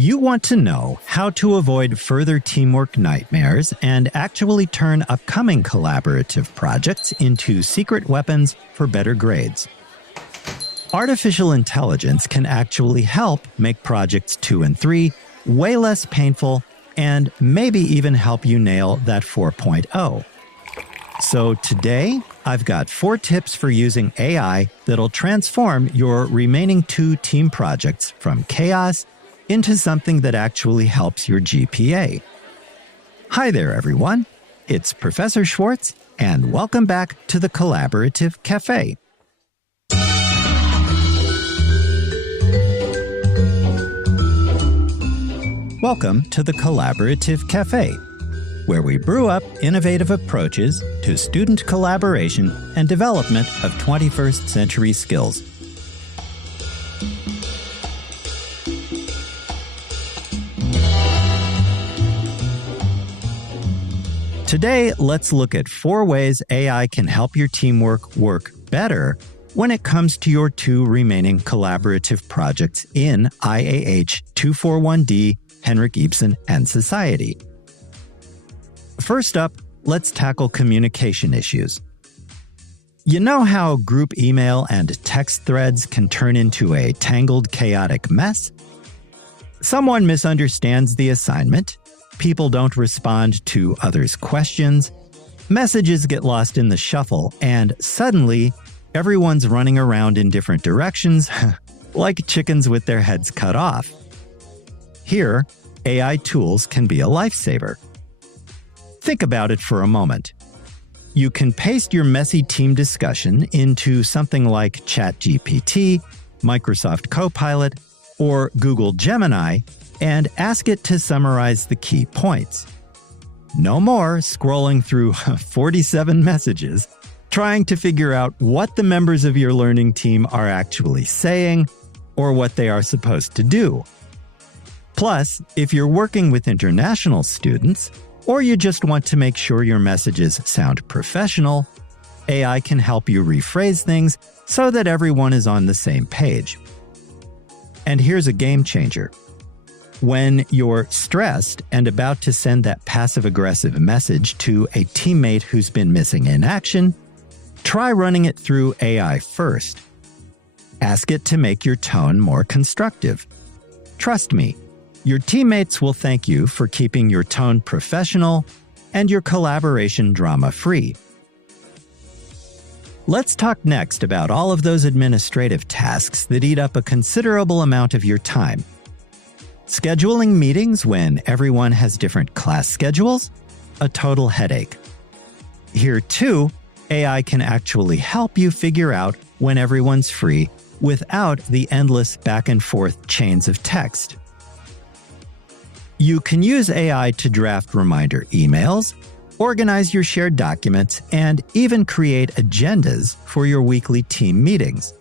You want to know how to avoid further teamwork nightmares and actually turn upcoming collaborative projects into secret weapons for better grades. Artificial intelligence can actually help make projects 2 and 3 way less painful and maybe even help you nail that 4.0. So today, I've got 4 tips for using AI that'll transform your remaining 2 team projects from chaos into something that actually helps your GPA. Hi there, everyone. It's Professor Schwartz, and welcome back to the Collaborative Café. Welcome to the Collaborative Café, where we brew up innovative approaches to student collaboration and development of 21st century skills. Today, let's look at 4 ways AI can help your teamwork work better when it comes to your 2 remaining collaborative projects in IAH 241D, Henrik, Ibsen, and Society. First up, let's tackle communication issues. You know how group email and text threads can turn into a tangled, chaotic mess? Someone misunderstands the assignment. People don't respond to others' questions, messages get lost in the shuffle, and suddenly, everyone's running around in different directions like chickens with their heads cut off. Here, AI tools can be a lifesaver. Think about it for a moment. You can paste your messy team discussion into something like ChatGPT, Microsoft Copilot, or Google Gemini, and ask it to summarize the key points. No more scrolling through 47 messages, trying to figure out what the members of your learning team are actually saying or what they are supposed to do. Plus, if you're working with international students, or you just want to make sure your messages sound professional, AI can help you rephrase things so that everyone is on the same page. And here's a game changer. When you're stressed and about to send that passive-aggressive message to a teammate who's been missing in action, try running it through AI first. Ask it to make your tone more constructive. Trust me, your teammates will thank you for keeping your tone professional and your collaboration drama-free. Let's talk next about all of those administrative tasks that eat up a considerable amount of your time. Scheduling meetings when everyone has different class schedules? A total headache. Here too, AI can actually help you figure out when everyone's free without the endless back and forth chains of text. You can use AI to draft reminder emails, organize your shared documents, and even create agendas for your weekly team meetings.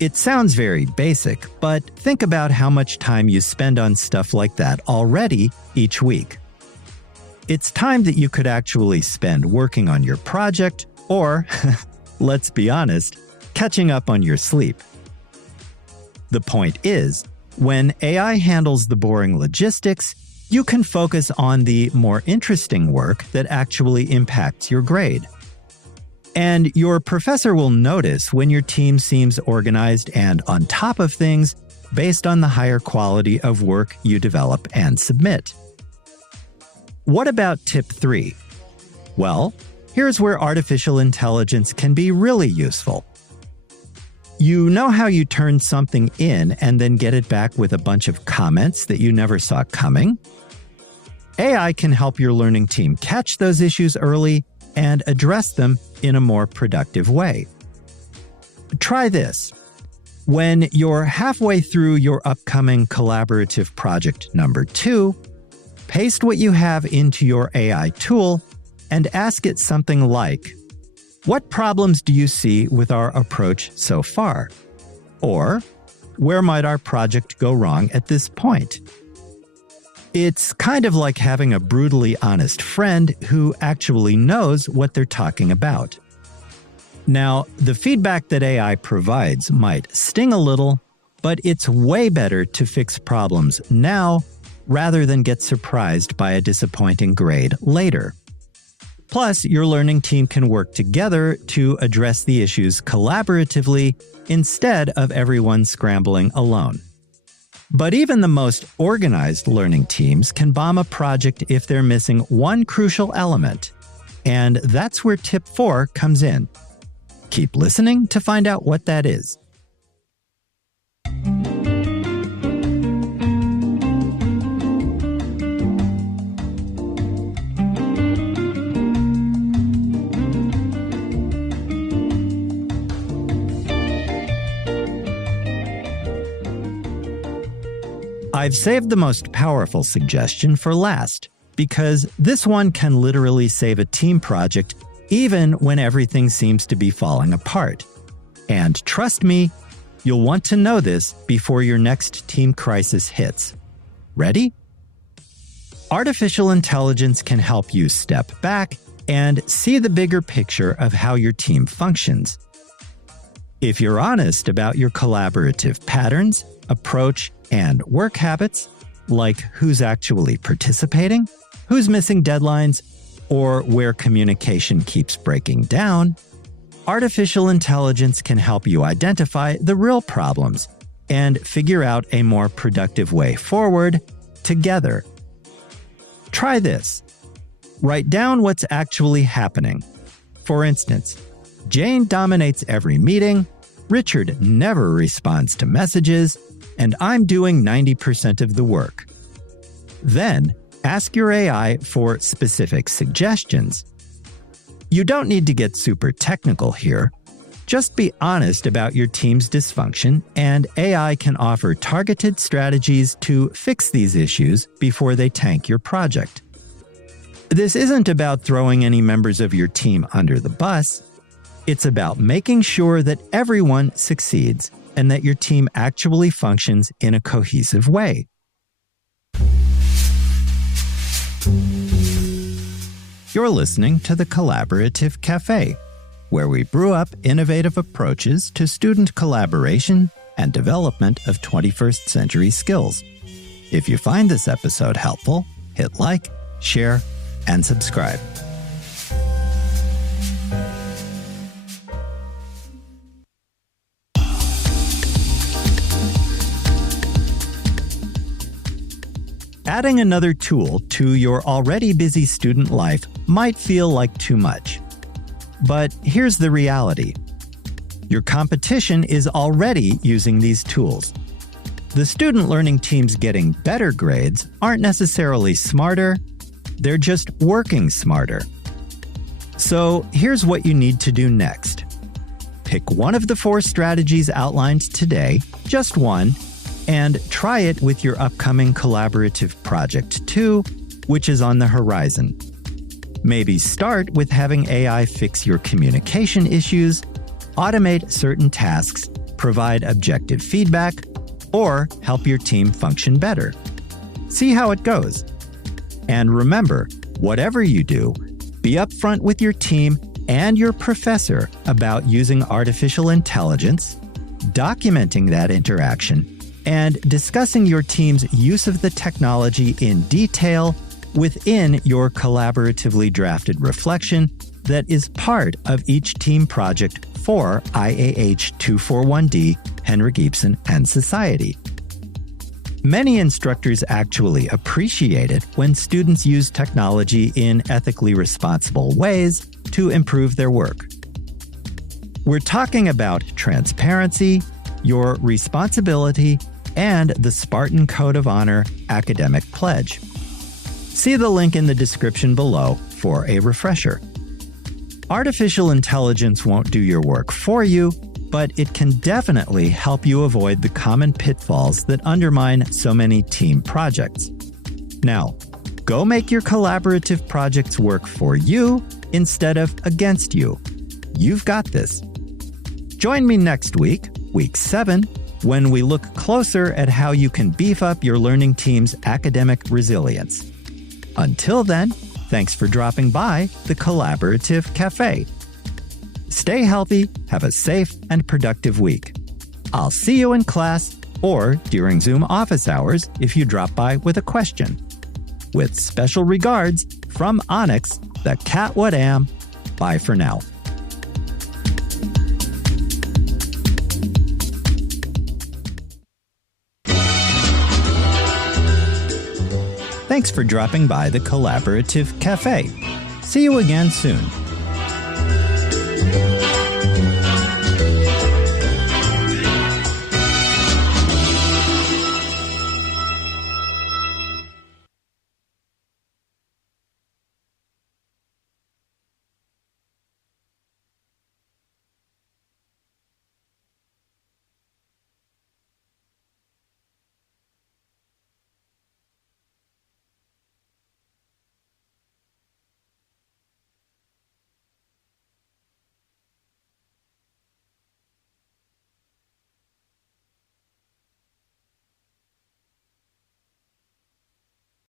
It sounds very basic, but think about how much time you spend on stuff like that already each week. It's time that you could actually spend working on your project or, let's be honest, catching up on your sleep. The point is, when AI handles the boring logistics, you can focus on the more interesting work that actually impacts your grade. And your professor will notice when your team seems organized and on top of things based on the higher quality of work you develop and submit. What about tip 3? Well, here's where artificial intelligence can be really useful. You know how you turn something in and then get it back with a bunch of comments that you never saw coming? AI can help your learning team catch those issues early and address them in a more productive way. Try this. When you're halfway through your upcoming collaborative project number 2, paste what you have into your AI tool and ask it something like, "What problems do you see with our approach so far?" Or, "Where might our project go wrong at this point?" It's kind of like having a brutally honest friend who actually knows what they're talking about. Now, the feedback that AI provides might sting a little, but it's way better to fix problems now rather than get surprised by a disappointing grade later. Plus, your learning team can work together to address the issues collaboratively instead of everyone scrambling alone. But even the most organized learning teams can bomb a project if they're missing one crucial element. And that's where tip 4 comes in. Keep listening to find out what that is. I've saved the most powerful suggestion for last, because this one can literally save a team project even when everything seems to be falling apart. And trust me, you'll want to know this before your next team crisis hits. Ready? Artificial intelligence can help you step back and see the bigger picture of how your team functions. If you're honest about your collaborative patterns, approach, and work habits, like who's actually participating, who's missing deadlines, or where communication keeps breaking down, artificial intelligence can help you identify the real problems and figure out a more productive way forward together. Try this. Write down what's actually happening. For instance, Jane dominates every meeting, Richard never responds to messages, and I'm doing 90% of the work. Then, ask your AI for specific suggestions. You don't need to get super technical here. Just be honest about your team's dysfunction, and AI can offer targeted strategies to fix these issues before they tank your project. This isn't about throwing any members of your team under the bus. It's about making sure that everyone succeeds and that your team actually functions in a cohesive way. You're listening to the Collaborative Café, where we brew up innovative approaches to student collaboration and development of 21st century skills. If you find this episode helpful, hit like, share, and subscribe. Adding another tool to your already busy student life might feel like too much. But here's the reality. Your competition is already using these tools. The student learning teams getting better grades aren't necessarily smarter, they're just working smarter. So here's what you need to do next. Pick one of the 4 strategies outlined today, just one, and try it with your upcoming collaborative project 2, which is on the horizon. Maybe start with having AI fix your communication issues, automate certain tasks, provide objective feedback, or help your team function better. See how it goes. And remember, whatever you do, be upfront with your team and your professor about using artificial intelligence, documenting that interaction, and discussing your team's use of the technology in detail within your collaboratively drafted reflection that is part of each team project for IAH 241D, Henrik, Ibsen, and Society. Many instructors actually appreciate it when students use technology in ethically responsible ways to improve their work. We're talking about transparency, your responsibility, and the Spartan Code of Honor academic pledge. See the link in the description below for a refresher. Artificial intelligence won't do your work for you, but it can definitely help you avoid the common pitfalls that undermine so many team projects. Now, go make your collaborative projects work for you instead of against you. You've got this. Join me next week, week 7, when we look closer at how you can beef up your learning team's academic resilience. Until then, thanks for dropping by the Collaborative Café. Stay healthy, have a safe and productive week. I'll see you in class or during Zoom office hours if you drop by with a question. With special regards from Onyx, the cat what am. Bye for now. Thanks for dropping by the Collaborative Café. See you again soon.